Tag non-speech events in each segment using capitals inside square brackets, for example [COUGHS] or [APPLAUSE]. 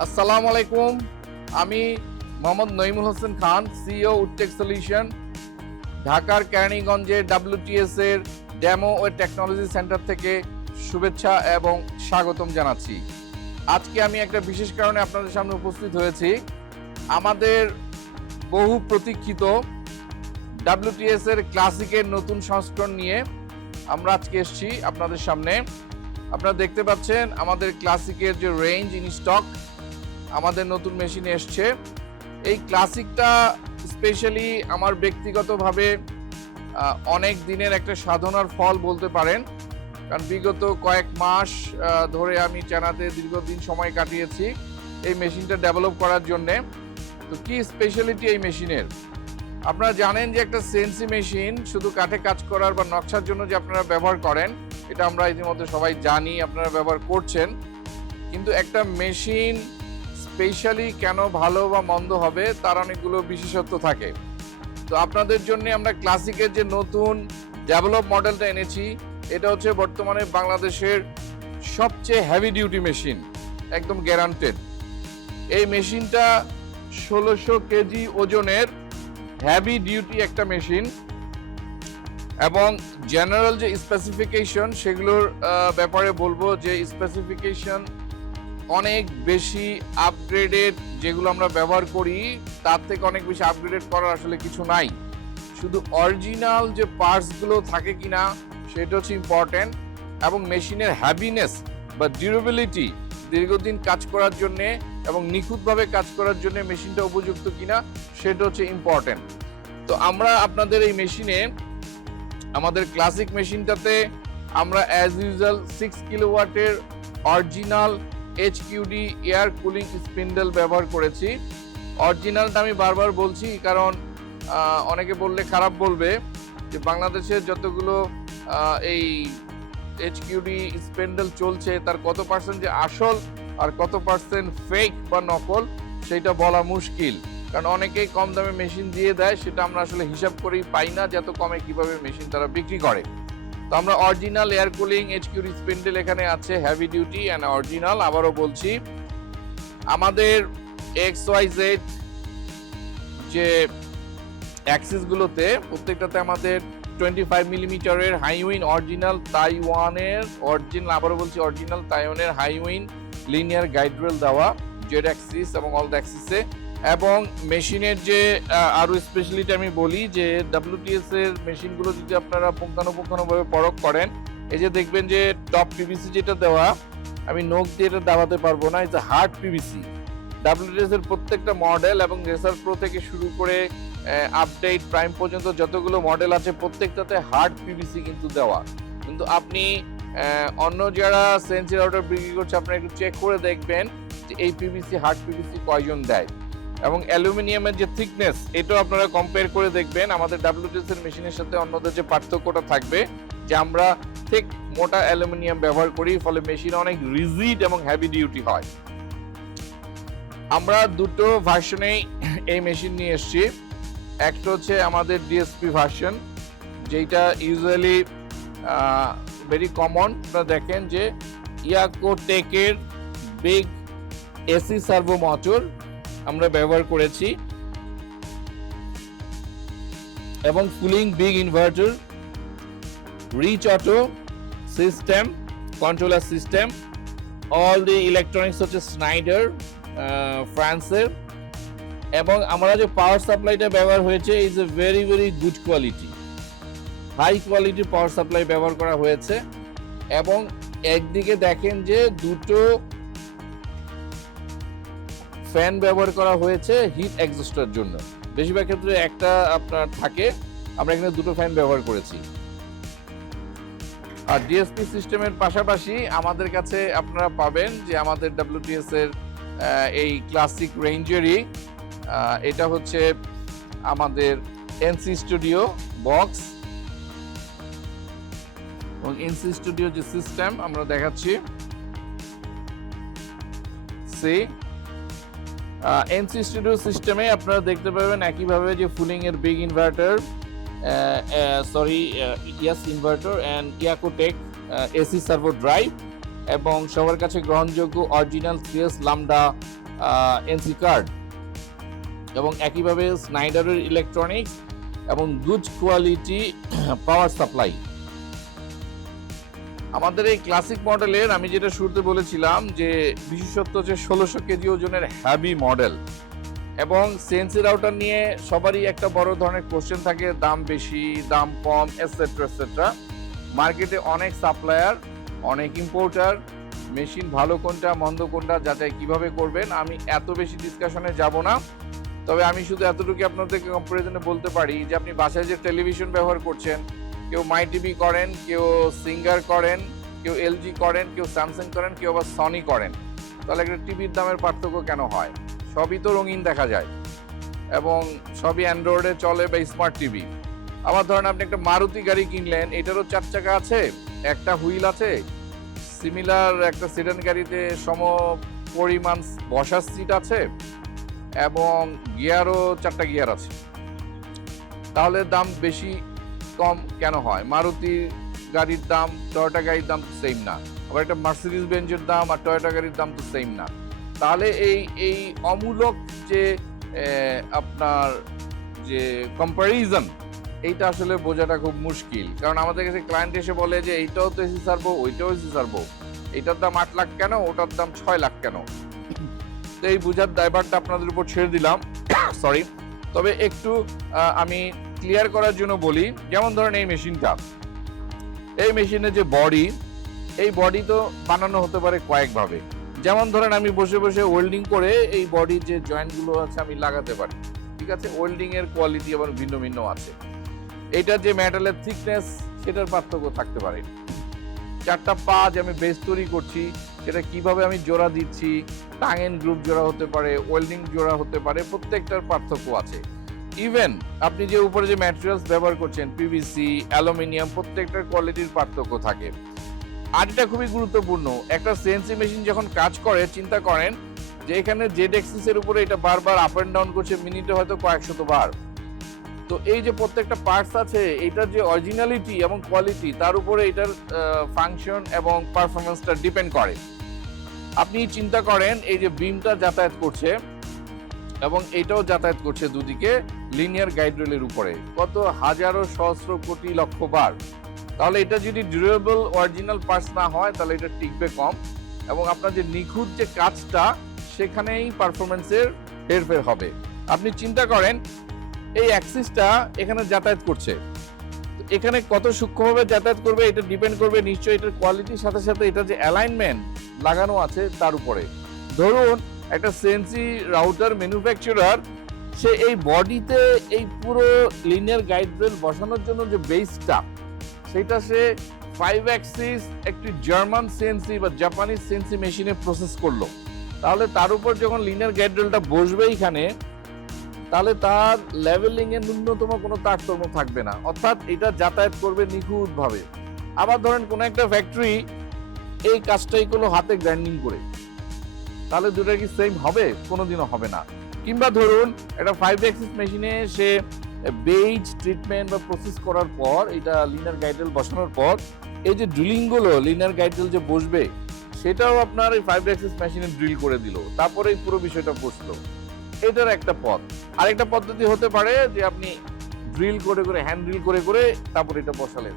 আসসালামু আলাইকুম। আমি মোহাম্মদ নইমুল হোসেন খান সিইও উত্তেক সলিউশন, ঢাকার কেরানীগঞ্জের ডাব্লিউটিএস এর ডেমো ও টেকনোলজি সেন্টার থেকে শুভেচ্ছা এবং স্বাগতম জানাচ্ছি। আজকে আমি একটা বিশেষ কারণে আপনাদের সামনে উপস্থিত হয়েছি। আমাদের বহু প্রতীক্ষিত ডাব্লিউটিএস এর ক্লাসিকের নতুন সংস্করণ নিয়ে আমরা আজকে এসেছি আপনাদের সামনে। আপনারা দেখতে পাচ্ছেন আমাদের ক্লাসিকের যে রেঞ্জ ইন স্টক আমাদের নতুন মেশিন এসছে। এই ক্লাসিকটা স্পেশালি আমার ব্যক্তিগতভাবে অনেক দিনের একটা সাধনার ফল বলতে পারেন। কারণ বিগত কয়েক মাস ধরে আমি চানাতে দীর্ঘদিন সময় কাটিয়েছি এই মেশিনটা ডেভেলপ করার জন্যে। তো কি স্পেশালিটি এই মেশিনের? আপনারা জানেন যে একটা সেন্সি মেশিন শুধু কাঠে কাজ করার বা নকশার জন্য যে আপনারা ব্যবহার করেন, এটা আমরা ইতিমধ্যে সবাই জানি, আপনারা ব্যবহার করছেন। কিন্তু একটা মেশিন স্পেশালি কেন ভালো বা মন্দ হবে, তার অনেকগুলো বিশেষত্ব থাকে। তো আপনাদের জন্য আমরা ক্লাসিকের যে নতুন ডেভেলপ মডেলটা এনেছি, এটা হচ্ছে বর্তমানে বাংলাদেশের সবচেয়ে হ্যাভি ডিউটি মেশিন একদম গ্যারান্টেড এই মেশিনটা ষোলোশো কেজি ওজনের হ্যাভি ডিউটি একটা মেশিন এবং জেনারেল যে স্পেসিফিকেশন সেগুলোর ব্যাপারে বলব যে স্পেসিফিকেশন অনেক বেশি আপগ্রেডেড যেগুলো আমরা ব্যবহার করি, তার থেকে অনেক বেশি আপগ্রেডেড করার আসলে কিছু নাই। শুধু অরিজিনাল যে পার্টসগুলো থাকে কিনা, সেটা হচ্ছে ইম্পর্টেন্ট এবং মেশিনের হ্যাবিনেস বা ডিউরেবিলিটি দীর্ঘদিন কাজ করার জন্যে এবং নিখুঁতভাবে কাজ করার জন্য মেশিনটা উপযুক্ত কিনা, সেটা হচ্ছে ইম্পর্টেন্ট তো আমরা আপনাদের এই মেশিনে আমাদের ক্লাসিক মেশিনটাতে আমরা as usual six কিলোওয়াটের original HQD air cooling spindle ব্যবহার করেছি। অরিজিনালটা আমি বারবার বলছি কারণ অনেকে বললে খারাপ বলবে যে বাংলাদেশের যতগুলো এই এইচকিউডি স্পেন্ডেল চলছে, তার কত পার্সেন্ট যে আসল আর কত পার্সেন্ট ফেক বা নকল সেটা বলা মুশকিল। কারণ অনেকেই কম দামে মেশিন দিয়ে দেয়, সেটা আমরা আসলে হিসাব করেই পাই না যে এত কমে কীভাবে মেশিন তারা বিক্রি করে। তো আমরা original air cooling HQD spindle এখানে আছে হেভি ডিউটি অ্যান্ড অরিজিনাল আবারও বলছি, আমাদের এক্স ওয়াই জেড যে অ্যাক্সিসগুলোতে প্রত্যেকটাতে আমাদের টোয়েন্টি ফাইভ মিলিমিটারের হাইউইন অরিজিনাল তাইওয়ানের অরিজিনাল আবারও বলছি অরিজিনাল তাইওয়ানের হাইউইন লিনিয়ার গাইড রেল দেওয়া জেড অ্যাক্সিস এবং অল অ্যাক্সিসে এবং মেশিনের যে আরও স্পেশালিটি আমি বলি যে ডাব্লিউটিএস এর মেশিনগুলো যদি আপনারা পুঙ্খানুপুঙ্খানুভাবে পরখ করেন, এই যে দেখবেন যে টপ পিভিসি যেটা দেওয়া, আমি নোক দিয়ে এটা দাবাতে পারব না এটা হার্ড পিভিসি ডাব্লিউটিএস এর প্রত্যেকটা মডেল এবং রেসার প্রো থেকে শুরু করে আপডেট প্রাইম পর্যন্ত যতগুলো মডেল আছে, প্রত্যেকটাতে হার্ড পিভিসি কিন্তু দেওয়া। কিন্তু আপনি অন্য যারা সেন্সি রাউটার বিক্রি করছে, আপনারা একটু চেক করে দেখবেন যে এই পিভিসি হার্ড পিভিসি কয়জন দেয়। এবং অ্যালুমিনিয়ামের যে থিকনেস এটাও আপনারা কম্পেয়ার করে দেখবেন। আমাদের ডাব্লিউটিএস এর মেশিনের সাথে অন্যদের যে পার্থক্যটা থাকবে, যে আমরা ঠিক মোটা অ্যালুমিনিয়াম ব্যবহার করি, ফলে মেশিন অনেক রিজিড এবং হেভি ডিউটি হয়। আমরা দুটো ভার্সনেই এই মেশিন নিয়ে এসেছি। একটা হচ্ছে আমাদের ডিএসপি ভার্সন যেটা ইউজুয়ালি ভেরি কমন আপনারা দেখেন যে ইয়াকো টেকের বিগ এসি সার্ভো মোটর আমরা ব্যবহার করেছি। এবং Fuling big inverter rich auto system controller system all the electronics হচ্ছে স্নাইডার ফ্রান্সের এবং আমরা যে পাওয়ার সাপ্লাইটা ব্যবহার হয়েছে is a very very good quality high কোয়ালিটির পাওয়ার সাপ্লাই ব্যবহার করা হয়েছে। এবং একদিকে দেখেন যে দুটো ফ্যান ব্যবহার করা হয়েছে হিট এক্সস্টার জন্য। বেশিরভাগ ক্ষেত্রে একটা আপনার থাকে, আমরা এখানে দুটো ফ্যান ব্যবহার করেছি। আর ডিএসপি সিস্টেমের পাশাপাশি আমাদের কাছে আপনারা পাবেন যে আমাদের ডাব্লিউটিএস এর এই ক্লাসিক রেঞ্জেরই এটা হচ্ছে আমাদের এনসি স্টুডিও বক্স এবং এনসি স্টুডিও যে সিস্টেম আমরা দেখাচ্ছি সি এনসি স্টুডিও সিস্টেমে আপনারা দেখতে পাবেন একইভাবে যে ফুলিং এর big inverter sorry yes inverter and Yakotec AC servo drive এবং সবার কাছে গ্রহণযোগ্য original CS lambda NC card এবং একইভাবে স্নাইডারের ইলেকট্রনিক্স এবং গুড কোয়ালিটি পাওয়ার সাপ্লাই আমাদের এই ক্লাসিক মডেলের আমি যেটা শুরুতে বলেছিলাম যে বিশেষত্ব হচ্ছে ষোলোশো কেজি ওজনের হ্যাভি মডেল এবং সেন্সি রাউটার নিয়ে সবারই একটা বড় ধরনের কোশ্চেন থাকে, দাম বেশি, দাম কম এটসেট্রা এটসেট্রা মার্কেটে অনেক সাপ্লায়ার অনেক ইম্পোর্টার মেশিন ভালো কোনটা, মন্দ কোনটা, যাচাই কীভাবে করবেন, আমি এত বেশি ডিসকাশনে যাব না। তবে আমি শুধু এতটুকু আপনাদেরকে কম্পারিজনে বলতে পারি যে, আপনি বাসায় যে টেলিভিশন ব্যবহার করছেন কেউ মাই টিভি করেন, কেউ সিঙ্গার করেন, কেউ এলজি করেন, কেউ স্যামসাং করেন, কেউ আবার সনি করেন। তাহলে একটা টিভির দামের পার্থক্য কেন হয়? সবই তো রঙিন দেখা যায়। এবং সবই অ্যান্ড্রয়েডে চলে বা স্মার্ট টিভি। আবার ধরেন আপনি একটা মারুতি গাড়ি কিনলেন, এটারও চার চাকা আছে, একটা হুইল আছে, সিমিলার একটা সেডান গাড়িতে সম পরিমাণ বসার সিট আছে, এবং গিয়ারও চারটা গিয়ার আছে। তাহলে দাম বেশি কম কেন হয়? মারুতি গাড়ির দাম টয়োটা গাড়ির দাম তো সেম না। আবার একটা মার্সিডিস বেঞ্জের দাম আর টয়োটা গাড়ির দাম তো সেম না। তাহলে এই এই অমূলক যে আপনার যে কম্পারিজন এইটা আসলে বোঝাটা খুব মুশকিল। কারণ আমাদের কাছে ক্লায়েন্ট এসে বলে যে, এইটাও তো এসি সারবো ওইটাও এসি সারবো এইটার দাম আট লাখ কেন? ওটার দাম ছয় লাখ কেন? তো এই বোঝার দায়ভারটা আপনাদের উপর ছেড়ে দিলাম। [COUGHS] সরি তবে একটু আমি ক্লিয়ার করার জন্য বলি, যেমন ধরেন এই মেশিনটা। এই মেশিনের যে বডি এই বডি তো বানানো হতে পারে কয়েকভাবে। যেমন ধরেন আমি বসে বসে ওয়েল্ডিং করে এই বডির যে জয়েন্টগুলো আছে আমি লাগাতে পারি। ঠিক আছে? ওয়েল্ডিং এর কোয়ালিটি আবার ভিন্ন ভিন্ন আছে। এটার যে মেটালের থিকনেস সেটার পার্থক্য থাকতে পারে। চারটা পা যে আমি বেস তৈরি করছি, সেটা কীভাবে আমি জোড়া দিচ্ছি টাঙেন গ্রুপ জোড়া হতে পারে ওয়েল্ডিং জোড়া হতে পারে, প্রত্যেকটার পার্থক্য আছে। ইভেন আপনি যে উপরে যে ম্যাটেরিয়ালস ব্যবহার করছেন পিভিসি অ্যালুমিনিয়াম প্রত্যেকটার কোয়ালিটির পার্থক্য থাকে। আর এটা খুবই গুরুত্বপূর্ণ, একটা সিএনসি মেশিন যখন কাজ করে, চিন্তা করেন যে এখানে জেড এক্সিস এর উপরে এটা বারবার আপ এন্ড ডাউন করছে মিনিটে হয়তো কয়েকশত বার। তো এই যে প্রত্যেকটা পার্টস আছে, এটার যে অরিজিনালিটি এবং কোয়ালিটি তার উপরে এটার ফাংশন এবং পারফরমেন্সটা ডিপেন্ড করে। আপনি চিন্তা করেন, এই যে বিমটা যাতায়াত করছে এবং এটাও যাতায়াত করছে দুদিকে লিনিয়ার গাইড রেলের উপরে কত হাজারো সহস্র কোটি লক্ষ বার। তাহলে এটা যদি ডিউরেবল অরিজিনাল পার্টস না হয়, তাহলে এটা টিকবে কম। এবং আপনার যে নিখুঁত যে কাজটা, সেখানেই পারফরমেন্সের হেরফের হবে। আপনি চিন্তা করেন, এই অ্যাক্সিসটা এখানে যাতায়াত করছে। এখানে কত সূক্ষ্মভাবে যাতায়াত করবে, এটা ডিপেন্ড করবে নিশ্চয়ই এটার কোয়ালিটির সাথে সাথে এটা যে অ্যালাইনমেন্ট লাগানো আছে তার উপরে। ধরুন, একটা সেন্সি রাউটার ম্যানুফ্যাকচারার সে এই বডিতে এই পুরো লিনিয়ার গাইড রেল বসানোর জন্য যে বেসটা সেটা সে ফাইভ অ্যাক্সিস একটি জার্মান সেন্সি বা জাপানিজ সেন্সি মেশিনে প্রসেস করল। তাহলে তার উপর যখন লিনিয়ার গাইড রেলটা বসবে এখানে তাহলে তার লেভেলিং এর ন্যূনতম কোনো তারতম্য থাকবে না। অর্থাৎ এটা যাতায়াত করবে নিখুঁতভাবে। আবার ধরেন কোনো একটা ফ্যাক্টরি এই কাজটাই করল হাতে গ্রাইন্ডিং করে। তাহলে দুটো কি সেম হবে? কোনোদিনও হবে না। কিংবা ধরুন, একটা ফাইভ এক্সিস মেশিনে সে বেজ ট্রিটমেন্ট বা প্রসেস করার পর, এটা লিনার গাইডেল বসানোর পর, এই যে ড্রিলিংগুলো লিনার গাইডেল যে বসবে, সেটাও আপনার এই ফাইভ এক্সিস মেশিনে ড্রিল করে দিল। তারপরে এই পুরো বিষয়টা বসল। এটার একটা পথ। আরেকটা পদ্ধতি হতে পারে যে আপনি ড্রিল করে করে হ্যান্ড ড্রিল করে করে তারপর এটা বসালেন।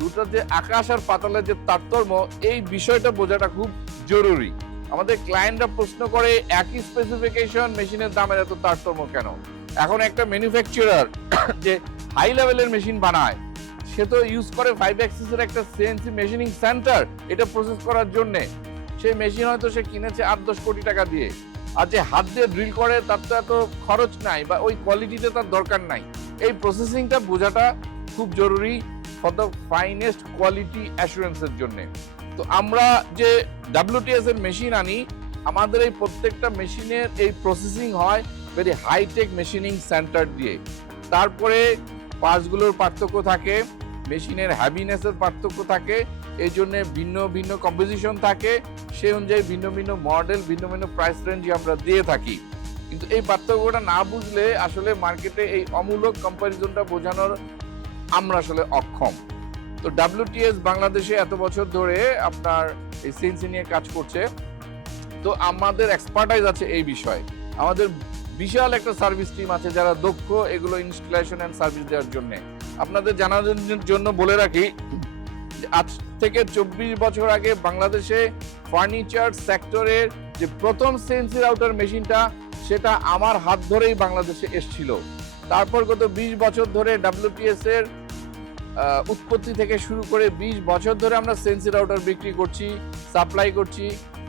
দুটার যে আকাশ আর পাতালের যে তারতম্য, এই বিষয়টা বোঝাটা খুব জরুরি। আমাদের ক্লায়েন্টরা প্রশ্ন করে, একই স্পেসিফিকেশন মেশিনের দামের এত তারতম্য কেন? এখন একটা ম্যানুফ্যাকচারার [COUGHS] যে হাই লেভেলের মেশিন বানায়, সে তো ইউজ করে ফাইভ এর একটা সিএনসি মেশিনিং সেন্টার এটা প্রসেস করার জন্য। সেই মেশিন হয়তো সে কিনেছে আট দশ কোটি টাকা দিয়ে। আর যে হাত দিয়ে ড্রিল করে, তার তো এত খরচ নাই বা ওই কোয়ালিটিতে তার দরকার নাই। এই প্রসেসিংটা বোঝাটা খুব জরুরি ফর দ্য ফাইনেস্ট কোয়ালিটি অ্যাসুরেন্সের জন্য। তো আমরা যে ডাব্লিউটিএস এর মেশিন আনি, আমাদের এই প্রত্যেকটা মেশিনের এই প্রসেসিং হয় ভেরি হাইটেক মেশিনিং সেন্টার দিয়ে। তারপরে পার্টসগুলোর পার্থক্য থাকে মেশিনের হ্যাভিনেসের পার্থক্য থাকে এই জন্য ভিন্ন ভিন্ন কম্পোজিশন থাকে সেই অনুযায়ী ভিন্ন ভিন্ন মডেল ভিন্ন ভিন্ন প্রাইস রেঞ্জ আমরা দিয়ে থাকি। কিন্তু এই পার্থক্যটা না বুঝলে আসলে মার্কেটে এই অমূলক কম্পারিজনটা বোঝানোর আমরা আসলে অক্ষম। তো ডাব্লিউটিএস বাংলাদেশে এত বছর ধরে আপনার এই সিএনসি নিয়ে কাজ করছে। তো আমাদের এক্সপার্টাইজ আছে এই বিষয়ে। আমাদের বিশাল একটা সার্ভিস টিম আছে যারা দক্ষ এগুলো ইনস্টলেশন অ্যান্ড সার্ভিস দেওয়ার জন্য। আপনাদের জানার জন্য বলে রাখি, আজ থেকে চব্বিশ বছর আগে বাংলাদেশে ফার্নিচার সেক্টরের যে প্রথম সেন্সি রাউটার মেশিনটা সেটা আমার হাত ধরেই বাংলাদেশে এসছিল। তারপর গত বিশ বছর ধরে ডাব্লিউটিএস এর উৎপত্তি থেকে শুরু করে বিশ বছর ধরে আমরা সেন্সি রাউটার বিক্রি করছি সাপ্লাই করছি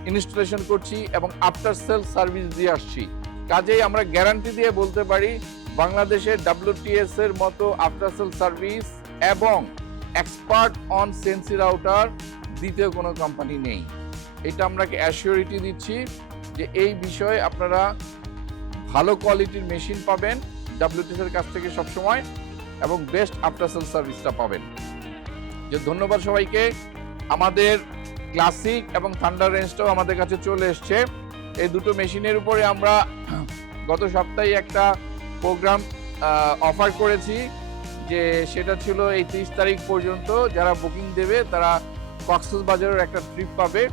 ইনস্টলেশন করছি এবং আফটার সেল সার্ভিস দিয়ে আসছি। কাজেই আমরা গ্যারান্টি দিয়ে বলতে পারি বাংলাদেশের ডাব্লিউটিএস এর মতো আফটার সেল সার্ভিস এবং এক্সপার্ট অন সেন্সি রাউটার দ্বিতীয় কোনো কোম্পানি নেই। এটা আমরা অ্যাসিওরিটি দিচ্ছি যে এই বিষয়ে আপনারা ভালো কোয়ালিটির মেশিন পাবেন ডাব্লিউটিএস এর কাছ থেকে সবসময়। এবং বেস্ট আফটার সেল সার্ভিসটা পাবেন। যে ধন্যবাদ সবাইকে। আমাদের ক্লাসিক এবং থান্ডার রেঞ্জটাও আমাদের কাছে চলে এসছে। এই দুটো মেশিনের উপরে আমরা গত সপ্তাহে একটা প্রোগ্রাম অফার করেছি যে সেটা ছিল এই তিরিশ তারিখ পর্যন্ত যারা বুকিং দেবে তারা কক্সেস বাজারের একটা ট্রিপ পাবে।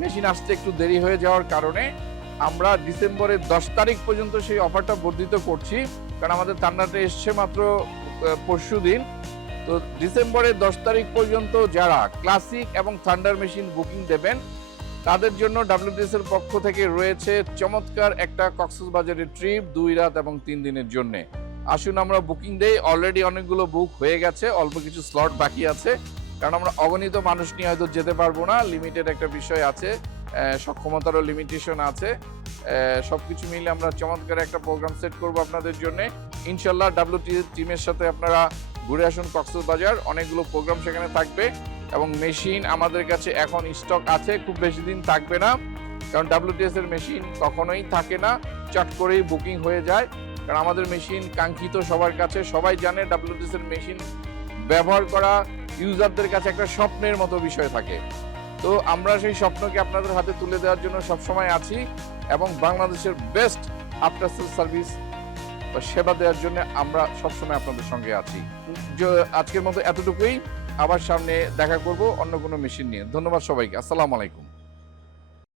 মেশিন আসতে একটু দেরি হয়ে যাওয়ার কারণে আমরা ডিসেম্বরের দশ তারিখ পর্যন্ত সেই অফারটা বর্ধিত করছি। কারণ আমাদের থান্ডারটা এসছে মাত্র পরশু দিন। তো ডিসেম্বরের দশ তারিখ পর্যন্ত যারা ক্লাসিক এবং থান্ডার মেশিন বুকিং দেবেন তাদের জন্য ডাব্লিউটিএস এর পক্ষ থেকে রয়েছে চমৎকার একটা কক্সেস বাজারের ট্রিপ দুই রাত এবং তিন দিনের জন্য। আসুন আমরা বুকিং দেই। অলরেডি অনেকগুলো বুক হয়ে গেছে অল্প কিছু স্লট বাকি আছে। কারণ আমরা অগণিত মানুষ নিয়ে হয়তো যেতে পারব না লিমিটেড একটা বিষয় আছে সক্ষমতারও লিমিটেশন আছে। আহ, সবকিছু মিলে আমরা চমৎকার একটা প্রোগ্রাম সেট করব আপনাদের জন্য। ইনশাল্লাহ ডাব্লিউটি টিমের সাথে আপনারা ঘুরে আসুন কক্সেস বাজার অনেকগুলো প্রোগ্রাম সেখানে থাকবে এবং মেশিন আমাদের কাছে এখন স্টক আছে, খুব বেশি দিন থাকবে না। কারণ ডাব্লিউটিএস এর মেশিন কখনোই থাকে না, চট করেই বুকিং হয়ে যায়। কারণ আমাদের মেশিন কাঙ্ক্ষিত সবার কাছে, সবাই জানে ডাব্লিউটিএস এর মেশিন ব্যবহার করা ইউজারদের কাছে একটা স্বপ্নের মতো বিষয় থাকে। তো আমরা সেই স্বপ্নকে আপনাদের হাতে তুলে দেওয়ার জন্য সবসময় আছি এবং বাংলাদেশের বেস্ট আফটার সেল সার্ভিস সেবা দেওয়ার জন্য আমরা সবসময় আপনাদের সঙ্গে আছি। আজকের মতো এতটুকুই। আবার সামনে দেখা করব অন্য কোনো মেশিন নিয়ে। ধন্যবাদ সবাইকে। আসসালামু আলাইকুম।